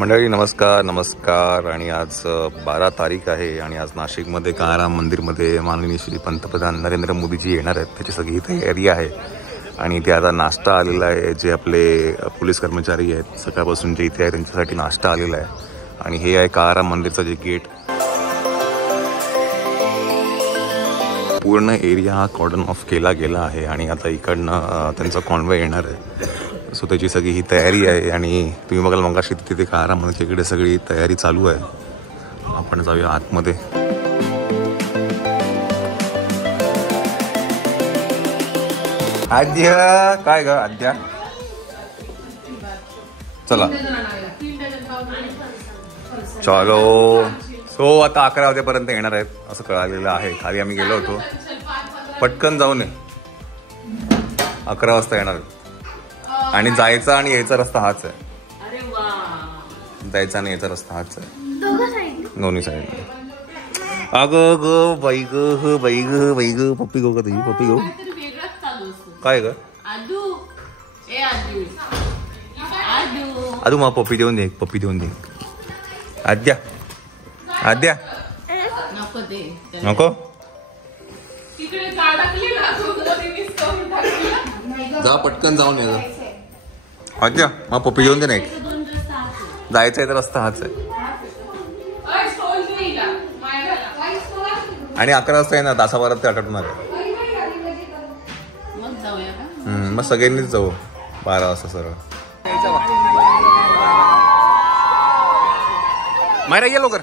मंडळी नमस्कार नमस्कार. आणि आज 12 तारीख आहे आणि आज नाशिकमध्ये काळाराम मंदिरमध्ये माननीय श्री पंतप्रधान नरेंद्र मोदीजी येणार आहेत. त्याची सगळी तयारी आहे आणि इथे आता नाश्ता आलेला आहे. जे आपले पोलीस कर्मचारी आहेत सकाळपासून जे इथे आहे त्यांच्यासाठी नाश्ता आलेला आहे. आणि हे आहे काळाराम मंदिरचं जे गेट. पूर्ण एरिया हा कॉर्डन ऑफ केला गेला आहे आणि आता इकडनं त्यांचा कॉन्वॉय येणार आहे. सो त्याची सगळी ही तयारी आहे आणि तुम्ही बघाल मगाशी तिथे काळाराम मंदिरच्या इकडे सगळी तयारी चालू आहे. आपण जाऊया आतमध्ये. आद्या काय ग आद्या चला चलो. सो आता 11 वाजेपर्यंत येणार आहेत असं कळालेलं आहे. खाली आम्ही गेलो होतो. पटकन जाऊ नये. 11 वाजता येणार आहेत आणि जायचा आणि यायचा रस्ता हाच आहे. जायचा आणि यायचा रस्ता हाच आहे दोन्ही साईड. अगं ग बाई ग बाई ग बाई ग पप्पी गो का तुझी पप्पी गो काय ग अजून मग पप्पी देऊन दे. पप्पी देऊन दे. आद्या आद्या नको जा पटकन जाऊन ये. आद्या मग पप्पी देऊन दे. नाही जायचं आहे तर रस्ता हाच आहे आणि 11 वाजता येणार. तासाभरात ते आटवणार आहे. मग सगळ्यांनीच जाऊ 12 वाजता सरळ. मायरा ये लवकर.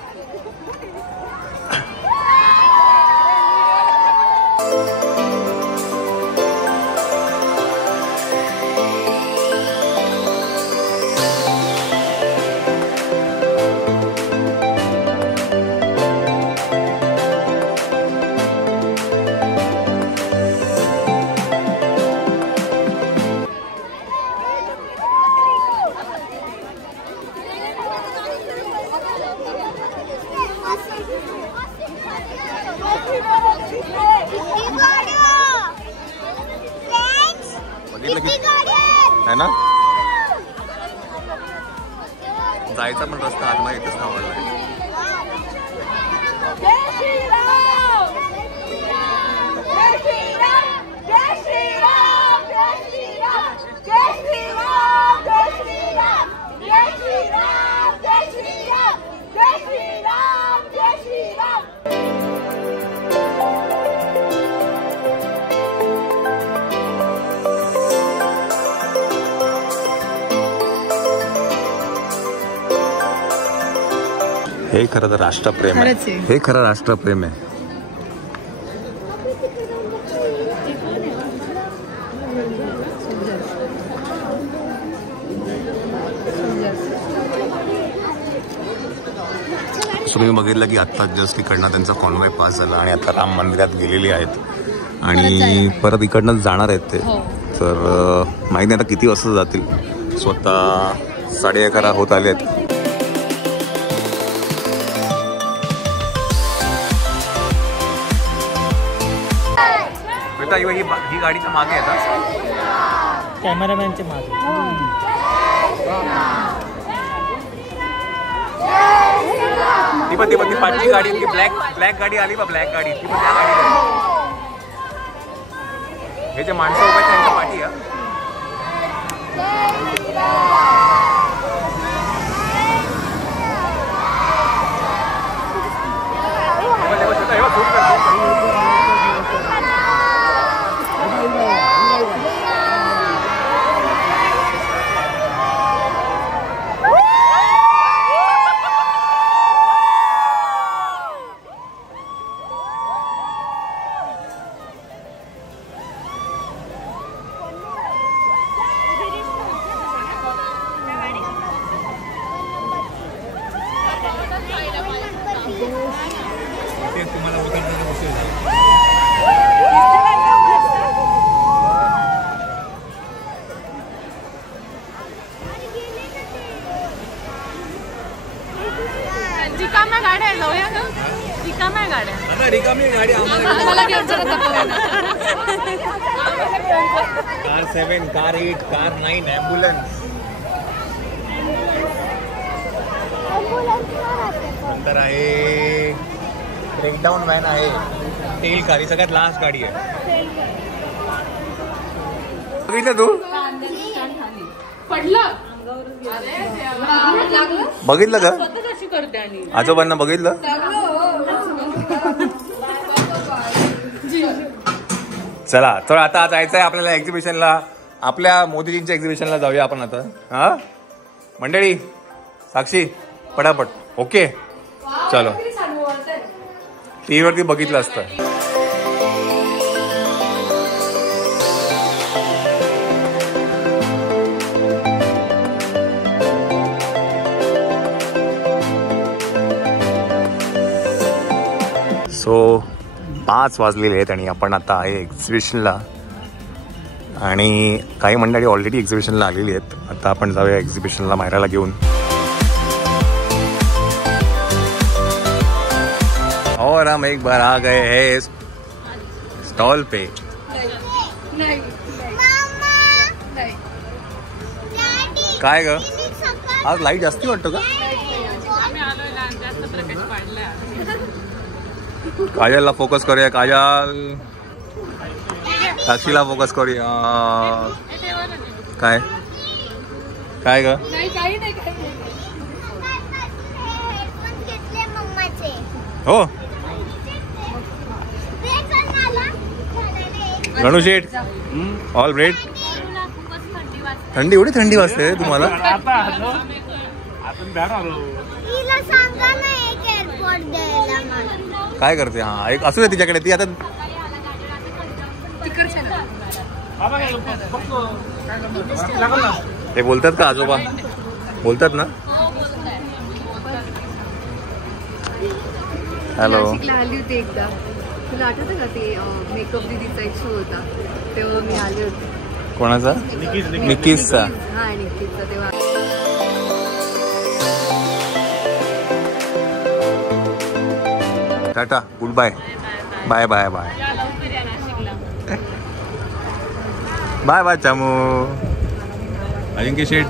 है ना जायचा पण रस्ता आतमध्ये येतच ना आवडला. हे खरं तर राष्ट्रप्रेम आहे. हे खरं राष्ट्रप्रेम आहे. तुम्ही बघितलं की आत्ता जस्ट इकडनं त्यांचा कॉन्वॉय पास झाला आणि आता राम मंदिरात गेलेले आहेत आणि परत इकडनं जाणार आहेत ते. तर माहिती नाही आता किती वाजता जातील. स्वतः 11:30 होत आले आहेत. ही गाडीच्या मागे येतात कॅमेरामॅनच्या मागे. ती पाठची गाडी ब्लॅक गाडी आली बा. ब्लॅक गाडी ती पण त्या गाडी. हे जे माणसं उभे आहेत त्यांच्या पाठी आहे. रिकाम्या गाड्या जाऊया का? रिकाम्या गाड्या. आता रिकामी गाडी आम्हाला घेऊन चला. Car 7, car 8, car 9 ambulance. त्यानंतर आहे ब्रेकडाऊन व्हॅन आहे, टेल कार ही सगळ्यात लास्ट गाडी आहे. बघितलं तू? बघितलं का? आजोबांना बघितलं? चला तर आता जायचंय आपल्याला एक्झिबिशनला, आपल्या मोदीजींच्या एक्झिबिशनला जाऊया आपण आता. हा मंडळी, साक्षी पटापट. ओके चलो, टीव्ही वरती बघितलं असतं. सो 5 वाजलेले आहेत आणि आपण आता आहे एक्झिबिशनला. आणि काही मंडळी ऑलरेडी एक्झिबिशनला आलेली आहेत. आता आपण जाऊया एक्झिबिशनला मायराला घेऊन. और हम एक बार आ गए हैं स्टॉल पे. काय ग, आज लाईट जास्ती वाटतो का? काजलला फोकस करूया. काजल, साक्षीला फोकस करूया. काय काय ग? हो गणू शेठ, ऑल ब्रेड. थंडी, एवढी थंडी वाजते तुम्हाला? काय करते? हा एक असू दे तिच्याकडे, ती आता ते बोलतात का आजोबा? बोलतात ना. हॅलो, आली होती एकदा, तुला आठवतं का ते मेकअप दीदीचा एक शो होता तेव्हा मी आले होते. कोणाचा? निकीसचा. हा निकीसचा. तेव्हा टाटा, goodbye. Bye bye bye bye bye Chamu. Ajinkya Sheth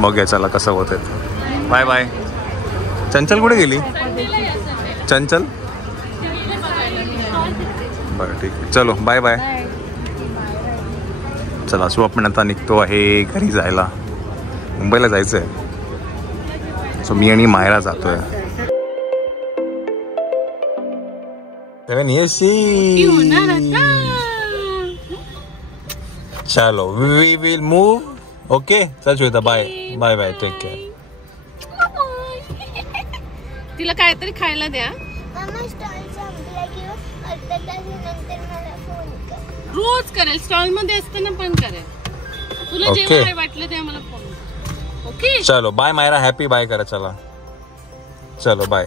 बघूया चला कसं होत आहे. Bye bye. चंचल कुठे गेली? चंचल बरं ठीक आहे, चलो बाय बाय. चला सो आपण आता निघतो आहे घरी जायला. मुंबईला जायचं आहे. सो मी आणि मायरा जातोय. चलो वी विल मूव. ओके चल Shweta, bye bye bye, take care. तिला काहीतरी खायला द्या. रोज करेल, स्टॉल मध्ये असताना पण करेल. तुला जेव्हा काय वाटलं ते मला फोन. ओके चलो बाय मायरा, हॅपी बाय करा. चला चलो बाय.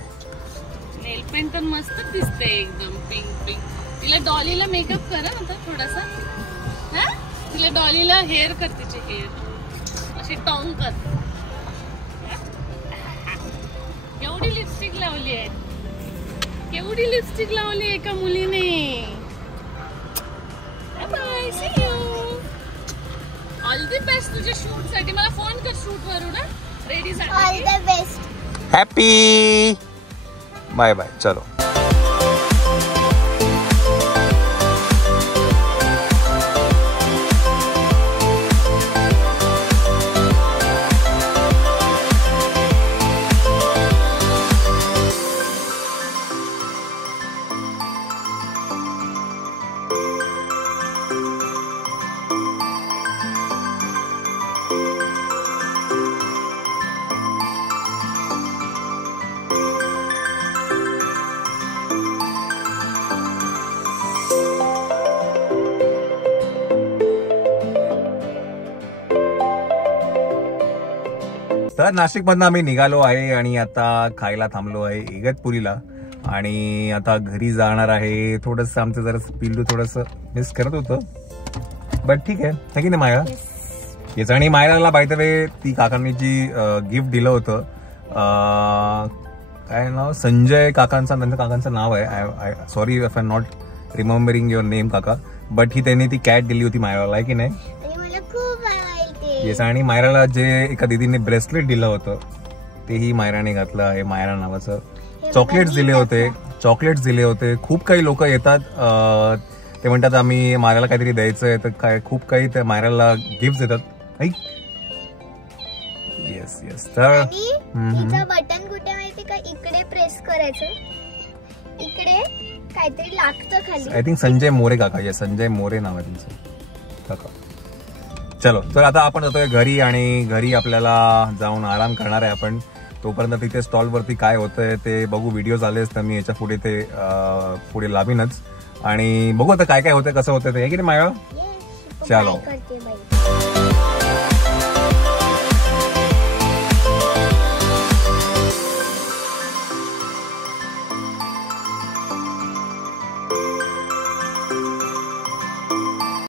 नेल पेंट तर मस्त दिसते एकदम पिंक पिंक. तिला डॉलीला मेकअप करा आता थोडासा. हा तिला डॉलीला हेअर कर, तिचे हेअर अशी टॉंग कर. केवढी लिपस्टिक लावली आहे, केवढी लिपस्टिक लावली आहे एका मुलीने. Bye, see you. All the best तुझ्या शूट साठी. मला फोन कर शूट वरून. रेडी साठी all the best. Happy bye bye. चलो तर नाशिकमधनं आम्ही निघालो आहे आणि आता खायला थांबलो आहे इगतपुरीला. आणि आता घरी जाणार आहे. थोडंसं आमचं जरा पिल्लू थोडंसं मिस करत होतं, बट ठीक आहे. नाही ना मायरा? येस. आणि मायराला बाय द वे ती काकांनी जी गिफ्ट दिलं होतं, काय नाव, संजय काकांचं, त्यांचं काकांचं नाव आहे. Sorry if I not remembering your name काका, बट ही त्यांनी ती कॅट दिली होती मायराला, आहे की नाही? ते येस, आणि मायराला जे एका दीदीने ब्रेसलेट दिलं होतं तेही मायराने घातलं आहे. मायरा नावाचं. चॉकलेट्स दिले होते. खूप काही लोक येतात, ते म्हणतात आम्ही मायराला काहीतरी द्यायचंय, तर काय खूप काही ते मायराला गिफ्ट देतात. Yes yes. तर तिचं बटन कुठे माहिती का, इकडे प्रेस करायचं, इकडे काहीतरी लागतं खाली. आय थिंक संजय मोरे काका. येस, संजय मोरे नाव आहे त्यांचं काका. चलो, तर आता आपण जातोय घरी, आणि घरी आपल्याला जाऊन आराम करणार आहे आपण. तोपर्यंत तिथे स्टॉलवरती काय होतंय ते बघू. व्हिडिओज आलेच तर मी याच्या पुढे ते पुढे लावीनच, आणि बघू आता काय काय होतंय, कसं होतंय ते. की नाही माया. Yes, चलो. काय करते बाई.